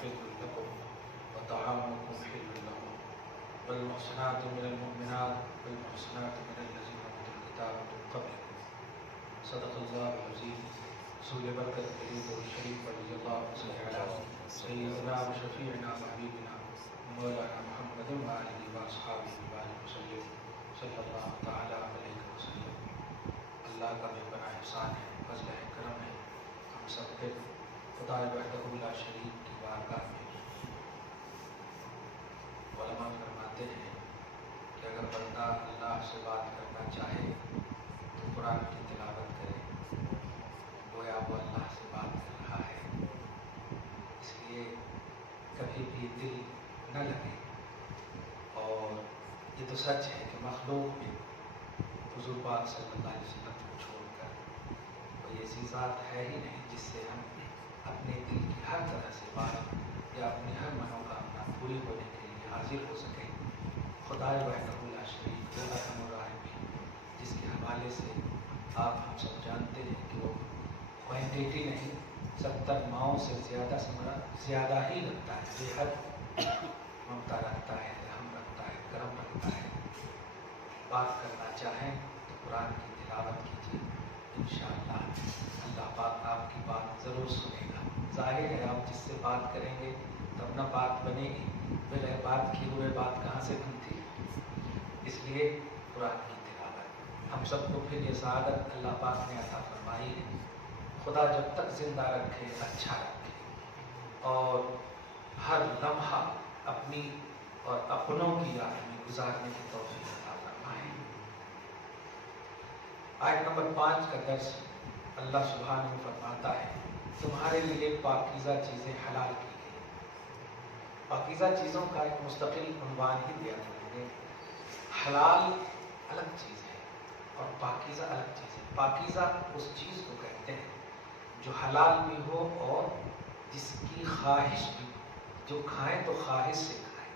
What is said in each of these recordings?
حل لكم وطعامكم حل لهم والمحصنات من المؤمنات والمحصنات من الذين اوتوا الكتاب من قبلكم صدق الله العظيم. رسول برکت قریب و شریف رضی اللہ صلی علیہ سیدنا و شفیعنا و حبیبنا مولانا محمد و آلہ و اصحابہ وسلم صلی اللہ تعالی علیہ وسلم. اللہ کا بے پناہ احسان ہے، فضل ہے، کرم ہے، ہم سب پہ خدا وحدہ لا شریک کی بارگاہ میں علماء فرماتے ہیں کہ اگر بندہ اللہ سے بات کرنا چاہے تو قرآن کی تلاوت کرے، گویا وہ اللہ سے بات کر رہا ہے. اس لیے کبھی بھی دل نہ لگے. اور یہ تو سچ ہے کہ مخلوق میں حضور پاک صلی اللہ علیہ وسلم کو چھوڑ کر کوئی ایسی ذات ہے ہی نہیں جس سے ہم اپنے دل کی ہر طرح سے بات یا اپنی ہر منوکامنا پوری ہونے کے لیے حاضر ہو سکے. خدا وحدہ لا شریک وہ ارحم الراحمین جس کے حوالے سے آپ ہم سب جانتے ہیں کہ وہ کوانٹیٹی نہیں 70 ماؤں سے زیادہ ہی رکھتا ہے، بے حد ممتا رکھتا ہے، رحم رکھتا ہے، کرم رکھتا ہے. بات کرنا چاہیں تو قرآن کی تلاوت کیجیے، انشاءاللہ اللہ پاک آپ کی بات ضرور سنے گا. ظاہر ہے آپ جس سے بات کریں گے تب نہ بات بنے گی، بغیر بات کیے ہوئے بات کہاں سے بنتی ہے. اس لیے قرآن کی تلاوت ہم سب کو پھر یہ سعادت اللہ پاک نے عطا فرمائی ہے. خدا جب تک زندہ رکھے اچھا رکھے اور ہر لمحہ اپنی اور اپنوں کی یاد میں گزارنے کی توفیق عطا فرمائے. آیت نمبر 5 کا درس اللہ سبحانہ فرماتا ہے تمہارے لیے پاکیزہ چیزیں حلال کی گئی. پاکیزہ چیزوں کا ایک مستقل عنوان ہی دیا انہوں نے. حلال الگ چیز ہے اور پاکیزہ الگ چیز ہے. پاکیزہ اس چیز کو کہتے ہیں جو حلال بھی ہو اور جس کی خواہش بھی، جو کھائیں تو خواہش سے کھائیں،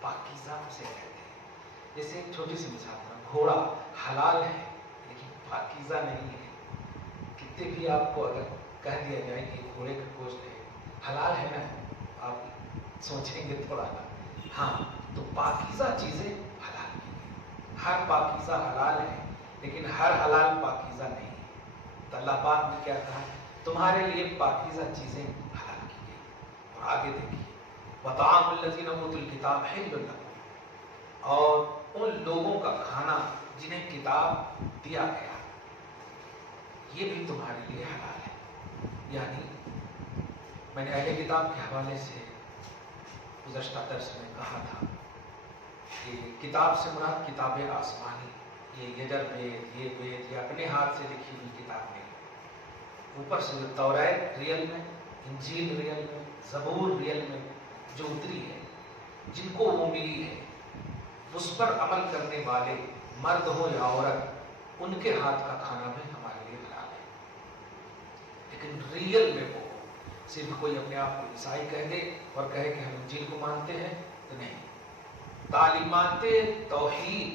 پاکیزہ اسے کہتے ہیں. جیسے ایک چھوٹی سی مثال ہے، گھوڑا حلال ہے لیکن پاکیزہ نہیں ہے. کتنے بھی آپ کو اگر کہہ دیا جائے کہ گھوڑے کا گوشت ہے حلال ہے نا، آپ سوچیں گے تھوڑا نا. ہاں تو پاکیزہ چیزیں حلال کی گئی. ہر پاکیزہ حلال ہے لیکن ہر حلال پاکیزہ نہیں ہے. تو اللہ پاک نے کیا کہا؟ تمہارے لیے پاکیزہ چیزیں حلال کی گئی. اور آگے دیکھیے وطعام الذین اوتوا الکتاب حل لکم، اور ان لوگوں کا کھانا جنہیں کتاب دیا گیا یہ بھی تمہارے لیے حلال ہے. یعنی میں نے اہل کتاب کے حوالے سے گزشتہ درس میں کہا تھا کہ کتاب سے مراد کتاب آسمانی، یہ یجر وید یہ اپنے ہاتھ سے لکھی ہوئی کتاب نہیں. اوپر سے جو توریت ریئل میں، انجیل ریئل میں، زبور ریئل میں جو اتری ہے، جن کو وہ ملی ہے، اس پر عمل کرنے والے مرد ہو یا عورت، ان کے ہاتھ کا کھانا بھی ہمارے لیے حلال ہے. لیکن ریئل میں وہ صرف کوئی اپنے آپ کو عیسائی کہہ دے اور کہے کہ ہم انجیل کو مانتے ہیں تو نہیں. تعلیمات توحید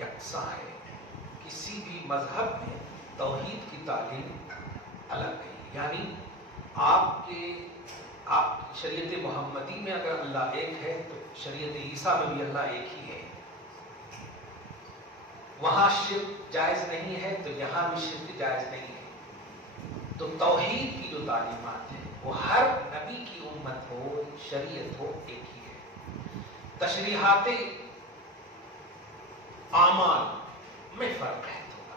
یکساں ہے. کسی بھی مذہب میں توحید کی تعلیم الگ ہے. یعنی آپ شریعت محمدی میں اگر اللہ ایک ہے تو شریعت عیسیٰ میں بھی اللہ ایک ہی ہے. وہاں شرک جائز نہیں ہے تو یہاں بھی شرک جائز نہیں ہے. تو توحید کی جو تعلیمات ہیں وہ ہر نبی کی امت ہو، شریعت ہو، ایک ہی ہے. تشریحات اعمال میں فرق ہے، تھوڑا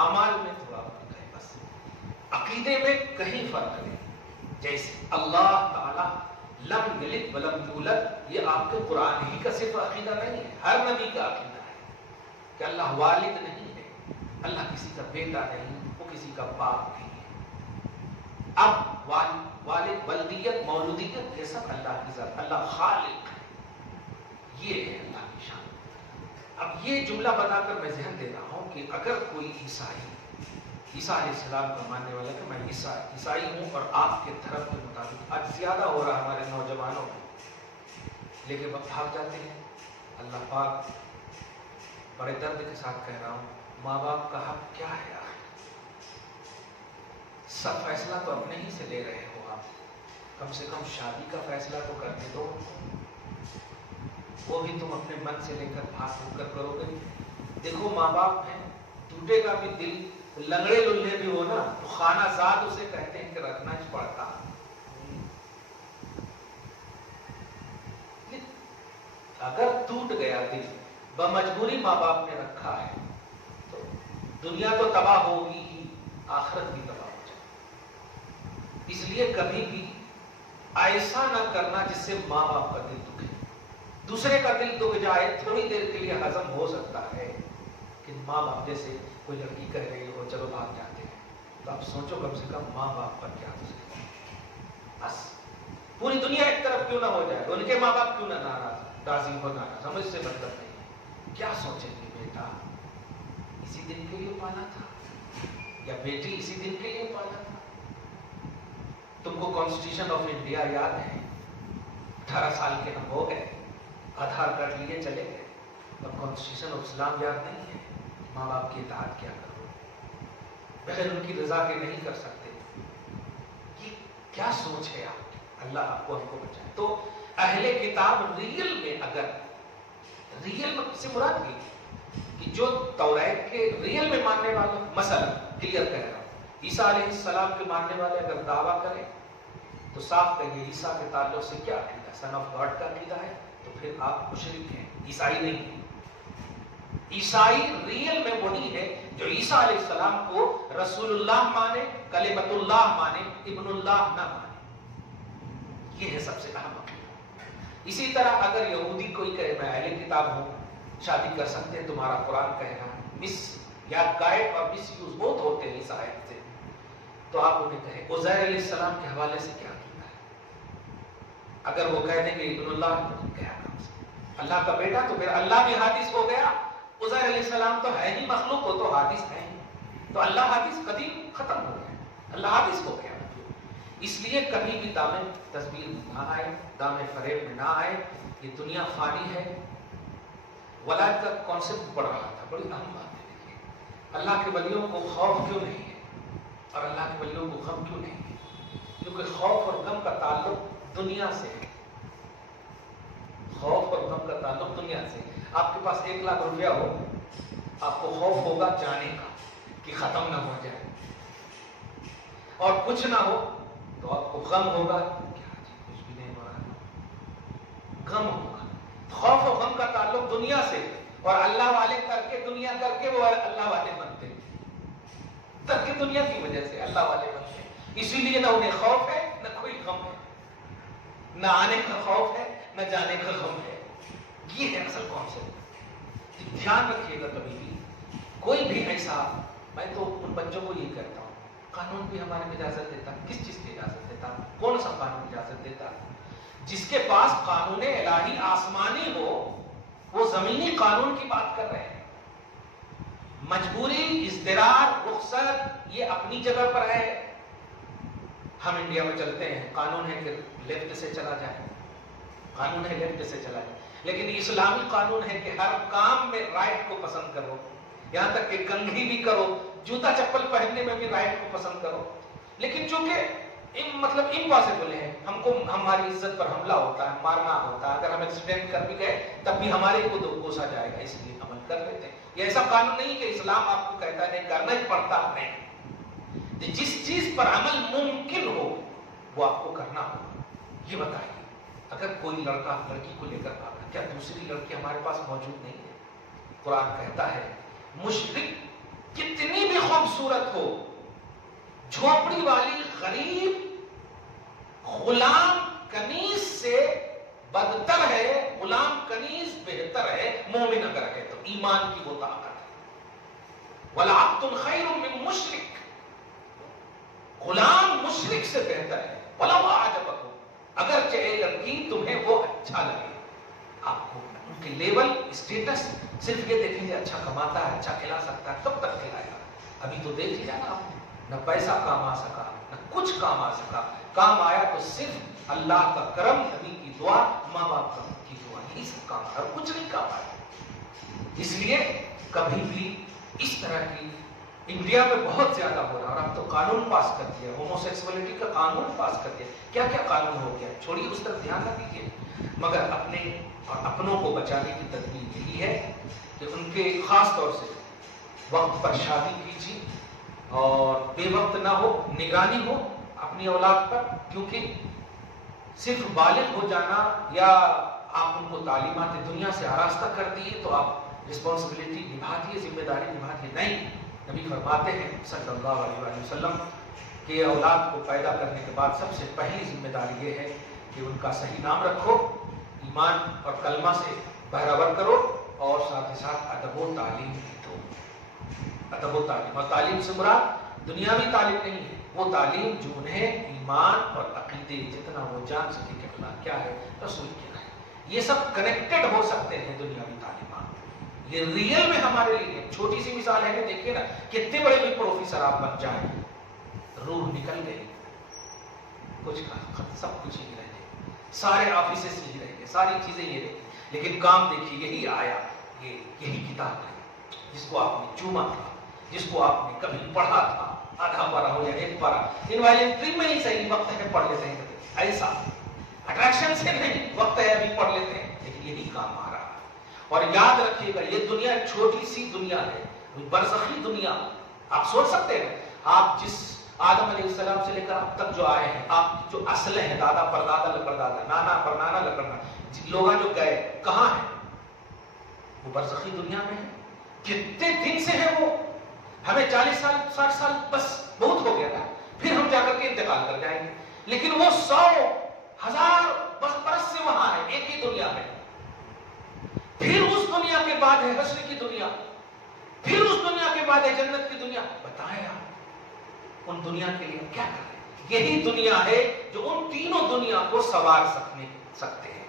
اعمال میں تھوڑا فرق ہے بس. عقیدے میں کہیں فرق نہیں. جیسے اللہ تعالی لم یلد ولم یولد، یہ آپ کے قرآن ہی کا صرف عقیدہ نہیں ہے، ہر نبی کا عقیدہ ہے کہ اللہ والد نہیں ہے، اللہ کسی کا بیٹا نہیں، وہ کسی کا باپ نہیں ہے. اب والد، ولدیت، مولودیت یہ سب اللہ کی ذات، اللہ خالق ہے، یہ ہے اللہ کی شان. اب یہ جملہ بتا کر میں ذہن دے رہا ہوں کہ اگر کوئی عیسائی، عیسیٰ علیہ السلام کا ماننے والا کہ میں عیسائی ہوں اور آپ کے دھرم کے مطابق آج زیادہ ہو رہا ہے ہمارے نوجوانوں میں، لیکن وہ بھاگ جاتے ہیں. اللہ پاک بڑے درد کے ساتھ کہہ رہا ہوں، ماں باپ کا حق کیا ہے؟ سب فیصلہ تو اپنے ہی سے لے رہے ہو آپ. कम से कम शादी का फैसला तो करने दो, वो भी तुम अपने मन से लेकर भाग होकर करोगे। देखो माँ बाप हैं, टूटेगा भी दिल, लंगड़े लुल्ले भी हो ना तो खाना जाद उसे कहते हैं कि रखना ही पड़ता। अगर टूट गया दिल, बमजबूरी माँ बाप ने रखा है, तो दुनिया तो तबाह होगी ही, आखिरत भी तबाह हो जाए। इसलिए कभी भी ऐसा ना करना जिससे माँ बाप का दिल दुखे। दूसरे का दिल दुख जाए थोड़ी देर के लिए हजम हो सकता है, कि माँ बाप जैसे कोई लड़की कह रही हो चलो भाग जाते हैं, तो आप सोचो कम से कम माँ बाप पर क्या गुजरे। बस पूरी दुनिया एक तरफ क्यों ना हो जाए, उनके माँ बाप क्यों ना नाराज राजी हो, नाराज हम इससे मतलब नहीं। क्या सोचेंगे, बेटा इसी दिन के लिए पाला था, या बेटी इसी दिन के लिए पाला था। तुमको कॉन्स्टिट्यूशन ऑफ इंडिया याद है? 18 साल के हम हो गए, आधार कार्ड लिए चले गए, और कॉन्स्टिट्यूशन ऑफ इस्लाम याद नहीं है। माँ बाप की इताअत क्या करो, बगैर उनकी रजा के नहीं कर सकते। ये क्या सोच है आपकी? अल्लाह आपको हमको बचाए। तो अहले किताब रियल में, अगर रियल से मुराद की कि जो तौरात के रियल में मानने वाले, मसला क्लियर कह रहा हूं, ईसा अलैहिस्सलाम के मानने वाले अगर दावा करें तो साफ कहिए ईसा के ताल्लुक से क्या अकीदा, सन ऑफ गॉड का अकीदा है, तो फिर आप मुशरिक हैं, ईसाई नहीं है। ईसाई रियल में वही है जो ईसा अलैहिस्सलाम को रसूलुल्लाह माने, कलिमतुल्लाह माने, इब्नुल्लाह ना माने। ये है सबसे अहम अकीदा। इसी तरह अगर यहूदी कोई कहे मैं अहले किताब हूं, शादी कर सकते हैं, तुम्हारा कुरान कह रहा है, मिस या गाइड और मिस यूज बहुत होते हैं इस आयत से, तो आप उन्हें कहें उज़ैर अलैहिस्सलाम के हवाले से क्या कीदा है। अगर वो कह देंगे इब्नुल्लाह, तो क्या काम से अल्लाह का बेटा, तो फिर अल्लाह भी हादिस हो गया। उज़ैर अलैहिस्सलाम तो है ही मखलूक, हो तो हादिस है ही, तो अल्लाह हादिस कदीम खत्म हो गया, अल्लाह हादिस हो गया। इसलिए कभी भी दामे तस्बीर में ना आए, दामे फरेब में ना आए। ये दुनिया फानी है। वलायत का कॉन्सेप्ट पढ़ रहा था, बड़ी अहम बात है। देखिए अल्लाह के वलियों को खौफ क्यों नहीं है और अल्लाह के वलियों को गम क्यों नहीं है? क्योंकि खौफ और गम का ताल्लुक दुनिया से है। खौफ और गम का ताल्लुक दुनिया से। आपके पास 1 लाख रुपया हो, आपको खौफ होगा जाने का कि खत्म ना हो जाए, और कुछ ना हो तो आपको गम होगा, क्या जी कुछ भी नहीं हो रहा, गम होगा। खौफ और गम का ताल्लुक दुनिया से, और अल्लाह वाले करके दुनिया करके वो अल्लाह वाले बनते हैं। करके दुनिया की वजह से अल्लाह वाले बनते हैं। इसीलिए ना उन्हें खौफ है ना कोई गम है, ना आने का खौफ है ना जाने का गम है। ये है असल कॉन्सेप्ट। ध्यान रखिएगा, कभी भी कोई भी ऐसा, मैं तो उन बच्चों को ये कहता हूं, कानून भी हमारे को इजाजत देता, किस चीज की इजाजत देता? कौन सा कानून इजाजत देता? जिसके पास कानून इलाही आसमानी हो, वो जमीनी कानून की बात कर रहे हैं। मजबूरी, इज़्तिरार, रुखसत ये अपनी जगह पर है। हम इंडिया में चलते हैं, कानून है कि लेफ्ट से चला जाए, कानून है लेफ्ट से चला जाए, लेकिन इस्लामी कानून है कि हर काम में राइट को पसंद करो, यहां तक कि कंघी भी करो, जूता चप्पल पहनने में भी राइट को पसंद करो। लेकिन चूंकि मतलब इम्पॉसिबल है, हमको हमारी इज्जत पर हमला होता है, मारना होता है, अगर हम एक्सीडेंट कर भी गए तब भी हमारे को कोसा जाएगा, इसलिए अमल कर लेते हैं। ये ऐसा कानून नहीं कि इस्लाम आपको कहता है नहीं करना ही पड़ता, नहीं। जिस चीज पर अमल मुमकिन हो वो आपको करना होगा। ये बताइए, अगर कोई लड़का लड़की को लेकर भागा, क्या दूसरी लड़की हमारे पास मौजूद नहीं है? कुरान कहता है मुशरिक कितनी भी खूबसूरत हो, झोपड़ी वाली गरीब गुलाम कनीज से बदतर है, गुलाम कनीज बेहतर है मोमिन अगर है तो। ईमान की वो ताकत है। वला अब्दुल खैरुम मिन मुशरिक, गुलाम मुशरिक से बेहतर है। वला आजबको, अगर चाहे लड़की तुम्हें वो अच्छा लगे, आपको उनके लेवल स्टेटस सिर्फ ये देखेंगे अच्छा कमाता है, अच्छा खिला सकता है, कब तक खिलाएगा? अभी तो देख लिया ना आपने, न पैसा काम आ सका, न कुछ काम आ सका। काम आया तो सिर्फ अल्लाह का करम, नबी की दुआ, माँ बाप की दुआ, यही सब काम आया, कुछ नहीं काम आया। इसलिए कभी भी इस तरह की इंडिया में बहुत ज्यादा हो रहा है, और अब तो कानून पास कर दिया, होमोसेक्सुअलिटी का कानून पास कर दिया, क्या क्या कानून हो गया, छोड़िए उस तरफ ध्यान न दीजिए। मगर अपने और अपनों को बचाने की तदबीर यही है कि उनके खास तौर से वक्त पर शादी कीजिए और बेवक्त ना हो, निगरानी हो अपनी औलाद पर, क्योंकि सिर्फ बालिग हो जाना या आप उनको तालीमात दुनिया से आरास्ता कर दिए तो आप रिस्पॉन्सिबिलिटी निभा दिए, जिम्मेदारी निभा दिए, नहीं। नबी फरमाते हैं सल्लल्लाहु अलैहि वसल्लम कि औलाद को पैदा करने के बाद सबसे पहली जिम्मेदारी ये है कि उनका सही नाम रखो, ईमान और कलमा से बहरावर करो, और साथ ही साथ अदब व तालीम भी दो। अदब व तालीम, और तालीम से मुराद दुनियावी तालीम नहीं है, वो तालीम जो उन्हें ईमान और अकीदे जितना वो जान सके कि अल्लाह क्या है, रसूल क्या है, ये सब कनेक्टेड हो सकते हैं दुनियावी तालीमात। ये रियल में हमारे लिए छोटी सी मिसाल है कि देखिए ना, कितने बड़े भी प्रोफेसर आप बन जाए, रूह निकल गई, कुछ सब कुछ ही रह गए, सारे ऑफिस ही रह गए, सारी चीजें ये रही, लेकिन काम देखिए यही आया, यही किताब है जिसको आपने चूमा था, जिसको आपने कभी पढ़ा था, आधा पारा हो या एक पारा, इनवायलेंट्री में ही सही वक्त है पढ़ लेते हैं, ऐसा अट्रैक्शन से नहीं, वक्त है अभी पढ़ लेते हैं, लेकिन यही काम आ रहा है। और याद रखिएगा ये दुनिया छोटी सी दुनिया है, बरज़खी दुनिया। आप सोच सकते हैं, आप जिस आदम अलैहिस्सलाम से लेकर अब तक जो आए हैं, आप जो असल है, दादा परदादा लपरदादा, नाना परनाना लपरना, लोग जो गए कहां हैं, वो बरज़खी दुनिया में है। कितने दिन से है वो, हमें 40 साल 60 साल बस बहुत हो गया था, फिर हम जाकर के इंतकाल कर जाएंगे, लेकिन वो 100,000 बरस से वहां है, एक ही दुनिया में। फिर उस दुनिया के बाद है हश्र की दुनिया, फिर उस दुनिया के बाद है जन्नत की दुनिया। बताएं आप उन दुनिया के लिए क्या करें? यही दुनिया है जो उन तीनों दुनिया को सवार सकते हैं।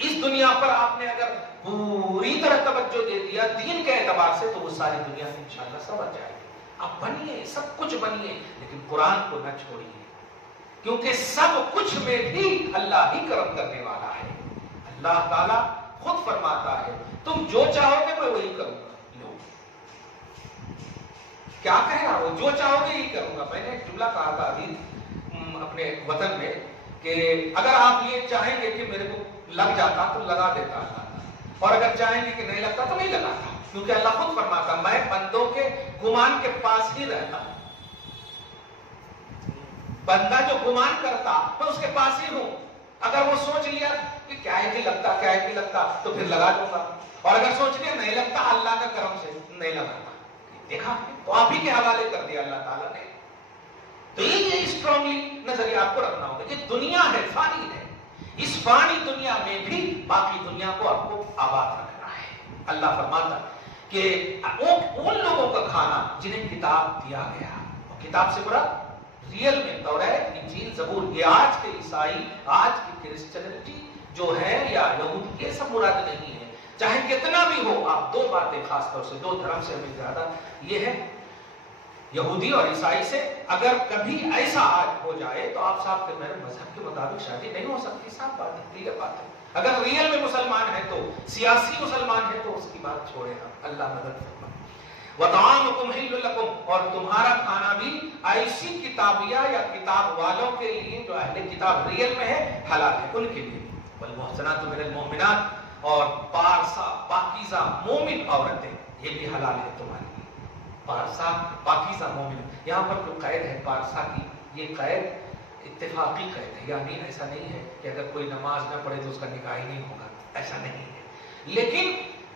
इस दुनिया पर आपने अगर पूरी तरह तवज्जो दे दिया दीन के एतबार से, तो वो सारी दुनिया इंशाअल्लाह समझ जाएगी। आप बनिए, सब कुछ बनिए, लेकिन कुरान को न छोड़िए, क्योंकि सब कुछ में भी अल्लाह ही करम करने वाला है। अल्लाह ताला खुद फरमाता है, तुम जो चाहोगे मैं वही करूंगा। लो, क्या कह रहा हो, जो चाहोगे ही करूंगा। मैंने एक जुमला कहा था अभी अपने वतन में कि अगर आप ये चाहेंगे कि मेरे को लग जाता तो लगा देता अल्लाह, और अगर चाहेंगे कि नहीं लगता तो नहीं लगाता, क्योंकि अल्लाह खुद फरमाता मैं बंदों के गुमान के पास ही रहता हूं। बंदा जो गुमान करता मैं उसके पास ही हूं। अगर वो सोच लिया कि क्या है कि लगता, क्या है कि लगता, तो फिर लगा दूंगा, और अगर सोच लिया नहीं लगता अल्लाह का करम से नहीं लगाता। देखा, तो आप ही के हवाले कर दिया अल्लाह ताला ने। तो ये स्ट्रांगली नजरिया आपको रखना होगा। ये दुनिया है, फानी है, इस फानी दुनिया में भी बाकी दुनिया को आपको आबाद रखना है। अल्लाह फरमाता कि उन लोगों का खाना जिन्हें किताब दिया गया, और किताब से बुरा रियल में तौरात, इंजील, ज़बूर, ये आज के ईसाई, आज की क्रिश्चियनिटी जो है या यहूदी, ये सब मुराद नहीं है। चाहे कितना भी हो, आप दो बातें खास तौर से, दो धर्म से हमें ज्यादा ये है, यहूदी और ईसाई से अगर कभी ऐसा आज हो जाए तो आप साहब के मेरे मजहब के मुताबिक शादी नहीं हो सकती। साफ बात है, क्लियर बात है। अगर रियल में मुसलमान है तो, सियासी मुसलमान है तो उसकी बात छोड़े हम, अल्लाह मदद फरमाए। वतामुकुम हिल्लुल लकुम, और तुम्हारा खाना भी ऐसी किताबिया या किताब वालों के लिए जो अहले किताब रियल में है, हलाल है उनके लिए। वल मुहसनातु मिनल मोमिनात, और पारसा पाकीज़ा मोमिन औरतें, ये भी हलाल है तुम्हारे लिए। पारसा पाकीज़ा मोमिन, यहाँ पर जो कैद है पारसा की, ये कैद इत्तेफाकी कैद है, यानी ऐसा नहीं है कि अगर कोई नमाज न पढ़े तो उसका निकाह ही नहीं होगा, ऐसा नहीं है। लेकिन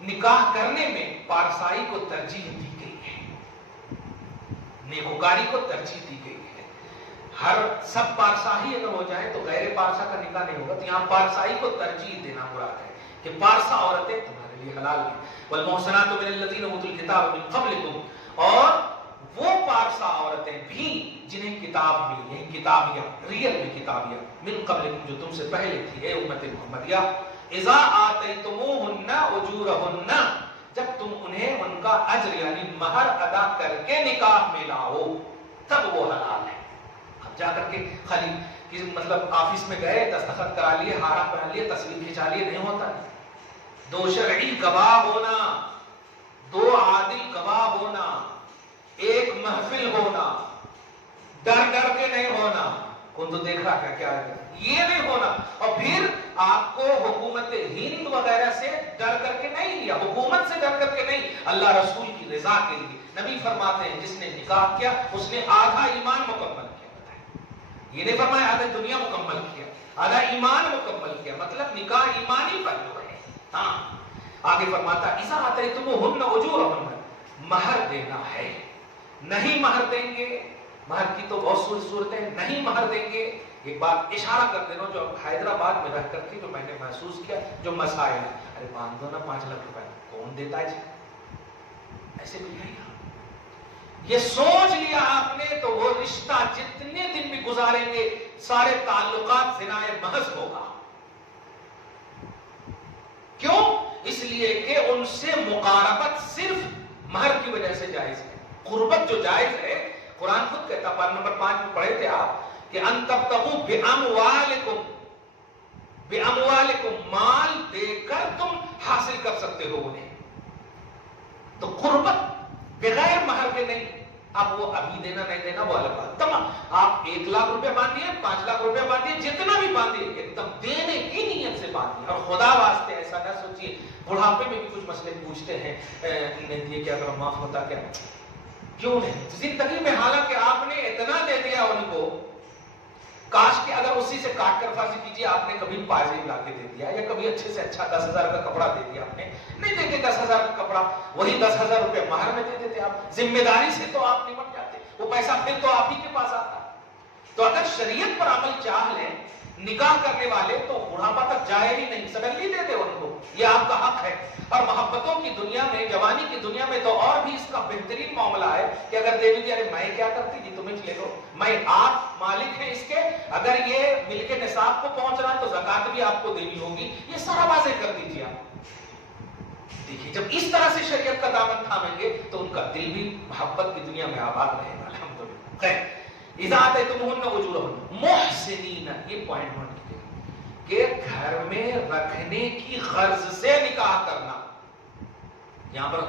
निकाह करने में पारसाई को तरजीह दी गई है, नेकोकारी को तरजीह दी गई है। हर सब पारसा ही अगर हो जाए तो गैर पारसा का निकाह नहीं होगा, तो यहाँ पारसाई को तरजीह देना मुराद है कि पारसा औरतें तुम्हारे लिए हलाल हैं। वल मुहसनातु मिनल लज़ीना उतुल किताब मिन क़ब्लिकुम, और वो पारसा औरतें भी जिन्हें किताब मिली है, किताबियां रियल में किताबियां, मिन क़ब्लिकुम जो तुमसे पहले थी, ए उम्मत मुहम्मदिया, इज़ा आतैतुमूहुन्ना उजूरहुन्ना, जब तुम उन्हें उनका अज्र यानी महर अदा करके निकाह में लाओ, तब वो हलाल है। अब जाकर के खाली कि मतलब ऑफिस में गए, दस्तखत करा लिए, हारा पहन लिए, तस्वीर खिंचा लिए, नहीं होता। दो शरई गवाह होना, दो आदिल गवाह होना, एक महफिल होना, डर डर के नहीं होना, कौन तो देखा क्या है, ये नहीं होना। और फिर आपको हुकूमत हिंद वगैरह से डर करके नहीं, या हुकूमत से डर करके नहीं, अल्लाह रसूल की रजा के लिए। नबी फरमाते हैं जिसने निकाह किया उसने आधा ईमान मुकम्मल किया। बताए, ये नहीं फरमाया आधा दुनिया मुकम्मल किया, आधा ईमान मुकम्मल किया, मतलब निकाह ईमानी पहलू है। हाँ, आगे फरमाता इज़ा अतयतुमुहुन्ना उजूरहुन्ना, महर देना है। नहीं महर देंगे, महर की तो बहुत सूरतें, नहीं महर देंगे। एक बात इशारा कर देना, जो हैदराबाद में रह करके जो मैंने महसूस किया, जो मसाइल, अरे बांध दो ना 5 लाख रुपए, कौन देता है जी, ऐसे भी है। ये सोच लिया आपने तो वो रिश्ता जितने दिन भी गुजारेंगे सारे ताल्लुकात ज़िनाए महज़ होगा। क्यों? इसलिए कि उनसे मुकारबत सिर्फ महर की वजह से जायज है। कुर्बत जो जायज है, कुरान खुद कहता, पारा नंबर 5 में पढ़े थे आप कि अंतब्तगू बिअमवालिकुम, बिअमवालिकुम, माल देकर तुम हासिल कर सकते हो उन्हें। तो कुर्बत बगैर महर के नहीं। अब वो अभी देना नहीं देना वो अलग बात, तमाम आप 1 लाख रुपए बांधिए, 5 लाख रुपए बांधिए, जितना भी बांधिए एकदम देने की नीयत से बांधिए। और खुदा वास्ते ऐसा ना सोचिए, बुढ़ापे में भी कुछ मसले पूछते हैं, ये क्या अगर माफ होता क्या, क्यों नहीं, जिंदगी में हालांकि आपने इतना दे दिया उनको, काश कि अगर उसी से काट कर फांसी कीजिए, आपने कभी पाजेब ला के दे दिया, या कभी अच्छे से अच्छा 10,000 का कपड़ा दे दिया, आपने नहीं देके 10,000 का कपड़ा, वही 10,000 रुपए महर में दे देते आप, जिम्मेदारी से तो आप निपट जाते, वो पैसा फिर तो आप ही के पास आता। तो अगर शरीयत पर अमल चाह लें निकाह करने वाले, तो बुढ़ापा तक जाए ही नहीं, सडनली दे दे उनको, ये आपका हक है। और मोहब्बतों की दुनिया में, जवानी की दुनिया में तो और भी इसका बेहतरीन मामला है कि अगर दे दी, अरे मैं क्या करती जी, तुम्हें ले लो, मैं, आप मालिक हैं इसके, अगर ये मिलके निसाब को पहुंच रहा है तो ज़कात भी आपको देनी होगी, ये सारा वाज़े कर दीजिए आप। देखिए, जब इस तरह से शरीयत का दामन थामेंगे तो उनका दिल भी मोहब्बत की दुनिया में आबाद रहेगा। अल्हम्दुलिल्लाह। खैर, इज़ा अतयतुमुहुन्ना उजूरहुन्ना मुहसिनीन, ये पॉइंट नोट कीजिए कि घर में रखने की गर्ज से निकाह करना। यहां पर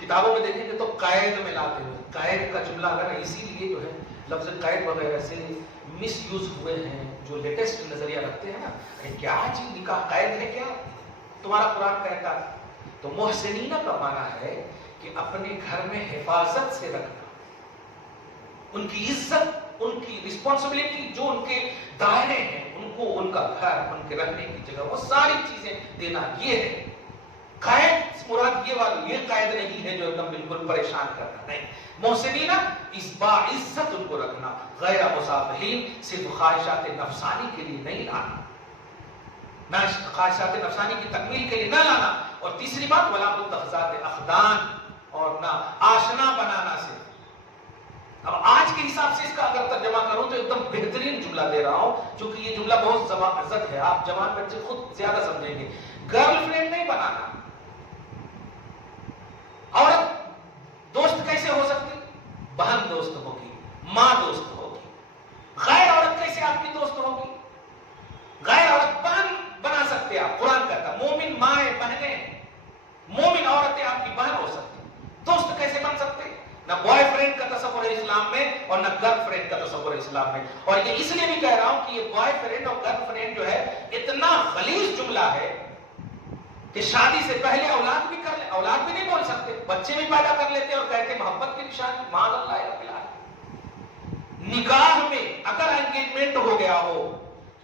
किताबों में देखेंगे तो कैद में लाते हुए, कैद का जुमला अगर इसीलिए जो है लफ्ज कैद वगैरह से मिस यूज हुए हैं, जो लेटेस्ट नजरिया रखते हैं ना, क्या चीज निकाह कैद है क्या, तुम्हारा कुरान कहता है। तो मुहसिनीना का माना है कि अपने घर में हिफाजत से रखना, उनकी इज्जत, उनकी रिस्पॉन्सिबिलिटी, जो उनके दायरे हैं, उनको उनका घर, उनके रहने की जगह, वो सारी चीजें देना, ये है कैद। मुराद ये वाली ये कैद नहीं है जो एकदम बिल्कुल परेशान करना, नहीं। मोहसिनीना इस बाइज्जत उनको रखना, गैर मुसाफिहीन, सिर्फ ख्वाहिशात नफसानी के लिए नहीं लाना, ना ख्वाहिशात नफसानी की तकमील के लिए ना लाना। और तीसरी बात, वला मुत्तखिज़ात अख़दान, और ना आशना बनाना से। अब आज के हिसाब से इसका अगर तर्जमा करूं तो एकदम बेहतरीन जुमला दे रहा हूं, क्योंकि ये जुमला बहुत ज़बरदस्त है, आप जवान बच्चे खुद ज्यादा समझेंगे। गर्लफ्रेंड नहीं बनाना। औरत दोस्त कैसे हो सकती? बहन दोस्त होगी, माँ दोस्त होगी। गैर औरत कैसे आपकी दोस्त होगी? गैर औरत बहन बना सकते आप, कुरान कहता मोमिन माए बहने, मोमिन औरतें आपकी बहन हो सकती। दोस्त कैसे बन सकते? ना बॉयफ्रेंड का तस्वुर है इस्लाम में, और ना गर्लफ्रेंड का तस्वुर है इस्लाम में। और ये इसलिए भी कह रहा हूं कि ये बॉयफ्रेंड और गर्लफ्रेंड जो है इतना गलीज जुमला है कि शादी से पहले औलाद भी कर ले, औलाद भी नहीं बोल सकते, बच्चे भी पैदा कर लेते और कहते मोहब्बत की निशानी, माज़अल्लाह या फिलहाल। निकाह में अगर एंगेजमेंट हो गया हो,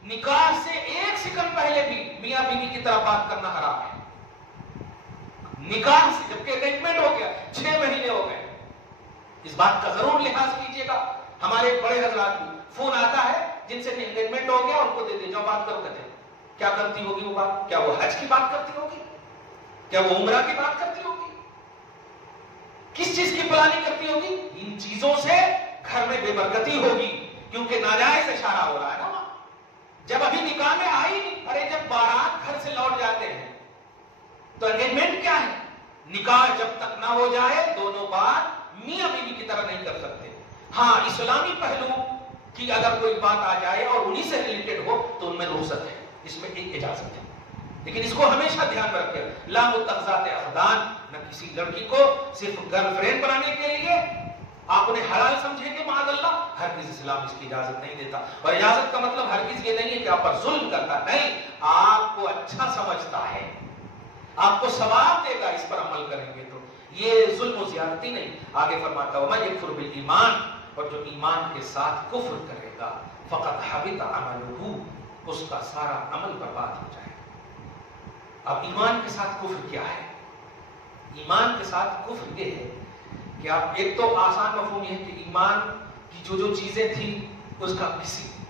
निकाह से 1 सेकंड पहले भी मियां बीवी की तरह बात करना हराम है। निकाह से, जबकि एंगेजमेंट हो गया, 6 महीने हो गए, इस बात का जरूर लिहाज कीजिएगा। हमारे बड़े हजरात भी फोन आता है जिनसे एंगेजमेंट हो गया, उनको दे दे, जाओ बात करो। कहते हैं क्या करती होगी वो बात? क्या वो हज की बात करती होगी? क्या वो उम्रा की बात करती होगी? किस चीज की प्लानिंग करती होगी? इन चीजों से घर में बेबरकती होगी, क्योंकि नाजायज इशारा हो रहा है ना। जब अभी निकाह में आई नहीं, अरे जब बारात घर से लौट जाते हैं तो एंगेजमेंट क्या है? निकाह जब तक ना हो जाए दोनों बात मियां बीवी की तरह नहीं कर सकते। हाँ, इस्लामी पहलू की अगर कोई बात आ जाए और उन्हीं से रिलेटेड हो तो उनमें रुखसत है, इसमें एक इजाजत है। लेकिन इसको हमेशा ध्यान रखें, ला मुत्तखिज़ात अख़दान, न किसी लड़की को सिर्फ गर्लफ्रेंड बनाने के लिए آپ انہیں حلال سمجھیں گے معاذ اللہ، ہرگز اسلام اس کی اجازت نہیں دیتا. اور اجازت کا مطلب ہرگز یہ نہیں ہے کہ آپ پر ظلم کرتا، نہیں، آپ کو اچھا سمجھتا ہے، آپ کو ثواب دے گا اس پر عمل کریں گے تو. یہ ظلم و زیادتی نہیں. آگے فرماتا ہے وَمَن يَكْفُرْ بِالْإِيمَانِ، اور جو ایمان کے ساتھ کفر کرے گا فَقَدْ حَبِطَ عَمَلُهُ، اس کا سارا عمل برباد ہو جائے گا. اب ایمان کے ساتھ کفر کیا ہے؟ ایمان کے ساتھ کفر یہ ہے کہ آپ، ایک تو آسان مفہوم یہ ہے کہ ایمان کی جو چیزیں تھیں اس کا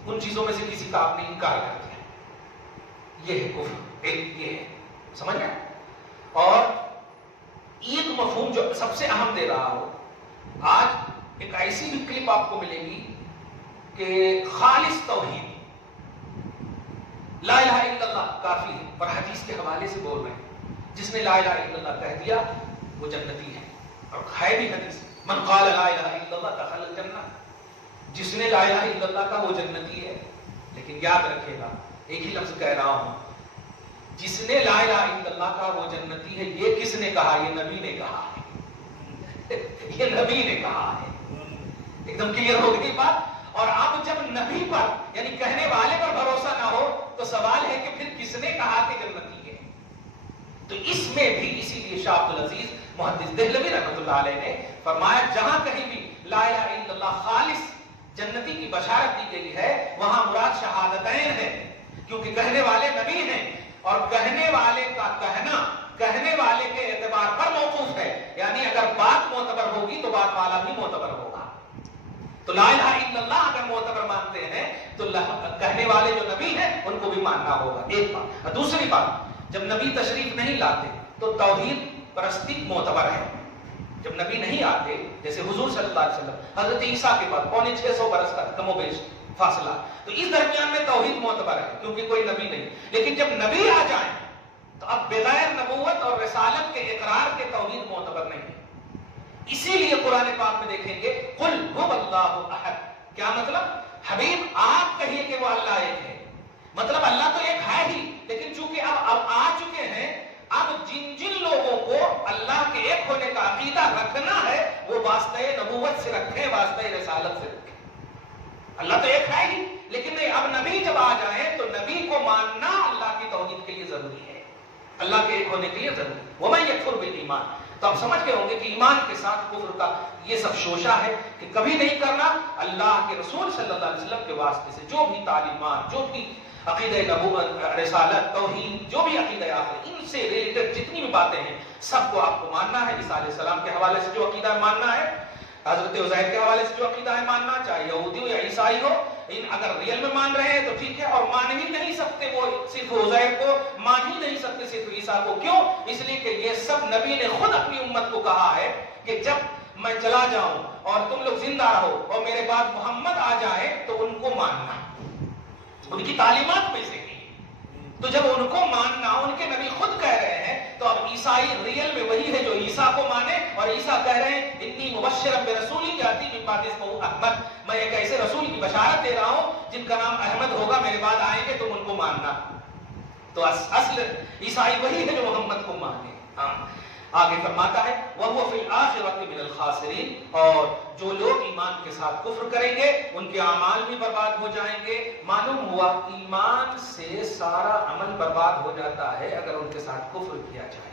ان چیزوں میں سے کسی کا آپ نے انکار کر دیا، یہ ہے کفر. ایک یہ ہے، سمجھ گئے؟ اور ایک مفہوم جو سب سے اہم دے رہا ہو، آج ایک ایسی بھی کلپ آپ کو ملے گی کہ خالص توحید، لا الہ الا اللہ کافی ہے، اور حدیث کے حوالے سے بول رہے ہیں جس نے لا الہ الا اللہ کہہ دیا وہ جنتی ہے. اور ہے بھی حدیث من قال لا الہ الا اللہ دخل الجنہ، جس نے لا الہ الا اللہ کا وہ جنتی ہے. لیکن یاد رکھے گا، ایک ہی لفظ کہہ رہا ہوں، جس نے لا الہ الا اللہ کا وہ جنتی ہے، یہ کس نے کہا؟ یہ نبی نے کہا ہے. یہ نبی نے کہا ہے. ایک دم کلیئر ہو گئی بات. اور اب جب نبی پر یعنی کہنے والے پر بھروسہ نہ ہو تو سوال ہے کہ پھر کس نے کہا کہ جنتی ہے؟ تو اس میں بھی اسی لیے شاہ عبد العزیز محدث دہلوی رحمۃ اللہ علیہ نے فرمایا جہاں کہیں بھی لا الہ الا اللہ خالص جنتی کی بشارت دی گئی ہے وہاں مراد شہادتین ہے، کیونکہ کہنے والے نبی ہیں، اور کہنے والے کا کہنا کہنے والے کے اعتبار پر موقوف ہے. یعنی اگر بات معتبر ہوگی تو بات والا بھی معتبر ہوگا. تو لا الہ الا اللہ اگر معتبر مانتے ہیں تو کہنے والے جو نبی ہیں ان کو بھی ماننا ہوگا. ایک بات. دوسری بات، جب نبی تشریف نہیں لاتے تو توحید پرستی معتبر ہے. جب نبی نہیں آتے، جیسے حضور صلی اللہ علیہ وسلم حضرت عیسیٰ کے بعد 650 برس کا کم و بیش فاصلہ، تو اس درمیان میں توحید معتبر ہے کیونکہ کوئی نبی نہیں. لیکن جب نبی آ جائیں تو اب بغیر نبوت اور رسالت کے اقرار کے توحید معتبر نہیں ہے. اسی لیے قرآن پاک میں دیکھیں گے قل هو اللہ احد. کیا مطلب؟ حبیب آپ کہیے کہ وہ اللہ ایک ہے. مطلب اللہ تو ایک ہے ہی، لیکن چونکہ اب آ چکے ہیں، اب جن لوگوں کو اللہ کے ایک ہونے کا عقیدہ رکھنا ہے وہ واسطہ نبوت سے رکھیں، واسطہ رسالت سے رکھیں. اللہ تو ایک ہے ہی، لیکن نہیں، اب نبی جب آ جائیں تو نبی کو ماننا اللہ کی توحید کے لیے ضروری ہے، اللہ کے ایک ہونے کے لیے ضروری. وَمَن يَكْفُرْ بِالْإِيمَانِ، تو آپ سمجھ گئے ہوں گے کہ ایمان کے ساتھ کفر کا یہ سب شوشہ ہے کہ کبھی نہیں کرنا. اللہ کے رسول صلی اللہ علیہ وسلم کے واسطے سے جو بھی تعلیمات، جو بھی عقیدہ نبوت، رسالت، توحید، جو بھی عقیدہ آخرت، ان سے ریلیٹڈ جتنی بھی باتیں ہیں سب کو آپ کو ماننا ہے. عیسیٰ علیہ السلام کے حوالے سے جو عقیدہ ماننا ہے، حضرت عزیر کے حوالے سے جو عقیدہ ہے ماننا، چاہے یہودی ہو یا عیسائی ہو. اگر ریئل میں مان رہے ہیں تو ٹھیک ہے، اور مان ہی نہیں سکتے وہ صرف عزیر کو، مان ہی نہیں سکتے صرف عیسیٰ کو. کیوں؟ اس لیے کہ یہ سب نبی نے خود اپنی امت کو کہا ہے کہ جب میں چلا جاؤں اور تم لوگ زندہ رہو اور میرے بعد محمد آ جائے تو ان کو ماننا، ان کی تعلیمات میں سے ہی. تو جب ان کو ماننا، ان کے نبی خود کہہ رہے ہیں، تو اب عیسائی ریئل میں وہی ہے جو عیسیٰ کو مانے. اور عیسیٰ کہہ رہے ہیں انی مبشرا برسول یاتی من بعد اسمہ احمد، میں ایک ایسے رسول کی بشارت دے رہا ہوں جن کا نام احمد ہوگا، میرے بعد آئیں گے، تم ان کو ماننا. تو اصل عیسائی وہی ہے جو محمد کو مانے. آگے فرماتا ہے وَهُوَ فِي الْآخِرَةِ مِنَ الْخَاسِرِينَ، اور جو لوگ ایمان کے ساتھ کفر کریں گے ان کے اعمال بھی برباد ہو جائیں گے. معلوم ہوا ایمان سے سارا عمل برباد ہو جاتا ہے اگر ان کے ساتھ کفر کیا جائے.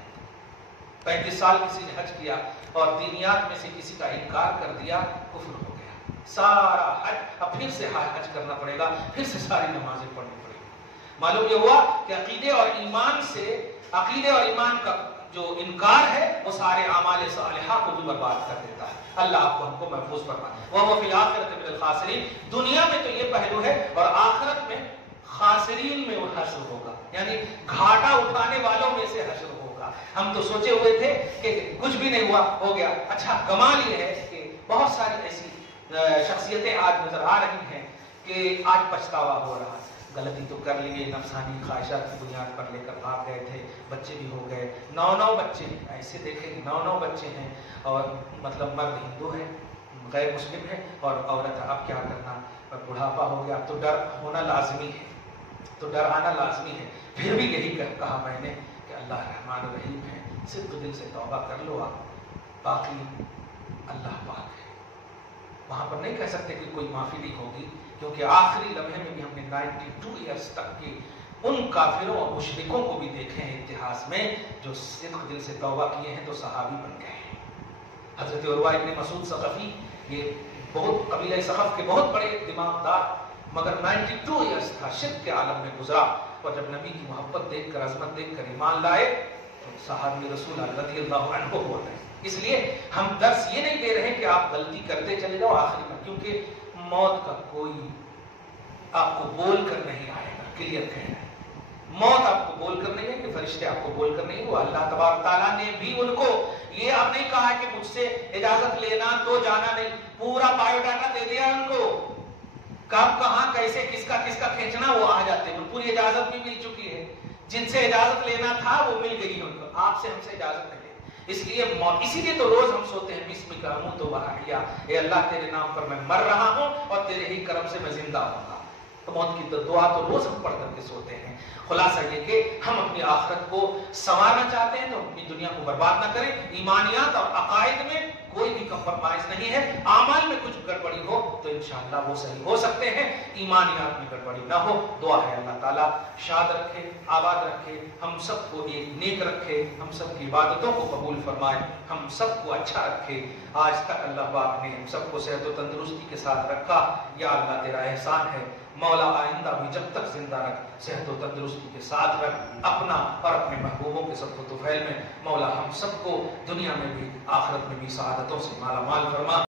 35 سال کسی نے حج کیا اور دینیات میں سے کسی کا انکار کر دیا، کفر ہو گیا. سارا حج اب پھر سے حج کرنا پڑے گا، پھر سے ساری نمازیں پڑھنی پڑے گی. معلوم یہ ہوا کہ عقیدے اور ایمان کا جو انکار ہے وہ سارے اعمال صالحہ کو بھی برباد کر دیتا ہے. اللہ آپ کو ہم کو محفوظ فرمائے. وَهُوَ فِي الْآخِرَةِ مِنَ الْخَاسِرِينَ، دنیا میں تو یہ پہلو ہے، اور آخرت میں خاسرین میں وہ حشر ہوگا، یعنی گھاٹا اٹھانے والوں میں سے حشر ہوگا. ہم تو سوچے ہوئے تھے کہ کچھ بھی نہیں ہوا، ہو گیا. اچھا کمال یہ ہے کہ بہت ساری ایسی شخصیتیں آج نظر آ رہی ہیں کہ آج پچھتاوا ہو رہا ہے. غلطی تو کر لیے، نفسانی خواہشات کی بنیاد پر لے کر بھاگ گئے تھے، بچے بھی ہو گئے. 9 بچے ایسے دیکھیں کہ 9 بچے ہیں، اور مطلب مرد ہندو ہے، غیر مسلم ہے، اور عورت. اب کیا کرنا؟ بڑھاپا ہو گیا، تو ڈر ہونا لازمی ہے، تو ڈر آنا لازمی ہے. پھر بھی یہی کہا میں نے کہ اللہ رحمان الرحیم ہے، صدق دل سے توبہ کر لو آپ، باقی اللہ پاک ہے. وہاں پر نہیں کہہ سکتے کہ کوئی معافی نہیں ہوگی، کیونکہ آخری لمحے میں بھی ہم نے 92 ایئرس تک کی ان کافروں اور مشرکوں کو بھی دیکھے ہیں اتہاس میں جو صدق دل سے توبہ کیے ہیں تو صحابی بن گئے ہیں۔ حضرت عروہ ابن مسعود ثقفی، یہ بہت قبیلہ ثقف کے بہت بڑے دماغدار، مگر 92 ایئرس تھا شرک کے عالم میں گزرا، اور جب نبی کی محبت دیکھ کر، عظمت دیکھ کر ایمان لائے تو صحابی رسول اللہ رضی اللہ عنہ ہو گئے۔ اس لیے ہم درس یہ نہیں دے رہے کہ آپ غلطی کرتے چلے جاؤ آخری میں، کیونکہ موت کا کوئی آپ کو بول کر نہیں آئے گا، کلیئر کہنا ہے۔ موت آپ کو بول کر نہیں ہے کہ فرشتے آپ کو بول کر نہیں ہے، وہ اللہ تبارک تعالیٰ نے بھی ان کو یہ آپ نہیں کہا کہ مجھ سے اجازت لینا تو جانا نہیں، پورا بایو ڈاٹا دے دیا ان کو، کب کہاں کیسے کس کا کھینچنا وہ آ جاتے ہیں، پوری اجازت بھی مل چکی ہے، جن سے اجازت لینا تھا وہ مل گئی ان کو، آپ سے ہم سے اجازت نہیں لے۔ اسی لیے تو روز ہم سوتے ہیں بسمک اموت و احیا، اے اللہ تیرے نام پر میں مر رہا ہوں اور تیرے ہی کرم سے میں زندہ ہوں گا۔ تو موت کی دعا تو روز ہم پڑھ کر کے سوتے ہیں۔ خلاصہ یہ کہ ہم اپنی آخرت کو سنوارنا چاہتے ہیں تو اپنی دنیا کو برباد نہ کریں۔ ایمانیات اور عقائد میں کوئی بھی کمپرمائز نہیں ہے، اعمال میں کچھ گڑبڑی ہو تو انشاءاللہ وہ صحیح ہو سکتے ہیں، ایمانیات میں گڑبڑی نہ ہو۔ دعا ہے اللہ تعالیٰ شاد رکھے، آباد رکھے، ہم سب کو ایک نیک رکھے، ہم سب کی عبادتوں کو قبول فرمائے، ہم سب کو اچھا رکھے۔ آج تک اللہ پاک نے ہم سب کو صحت و تندرستی کے ساتھ رکھا، یا اللہ تیرا احسان ہے، مولا آئندہ بھی جب تک زندہ رکھ، صحت و تندرستی کے ساتھ رکھ، اپنا اور اپنے محبوبوں کے صدق و طفیل میں مولا ہم سب کو دنیا میں بھی آخرت میں بھی سعادتوں سے مالا مال فرما۔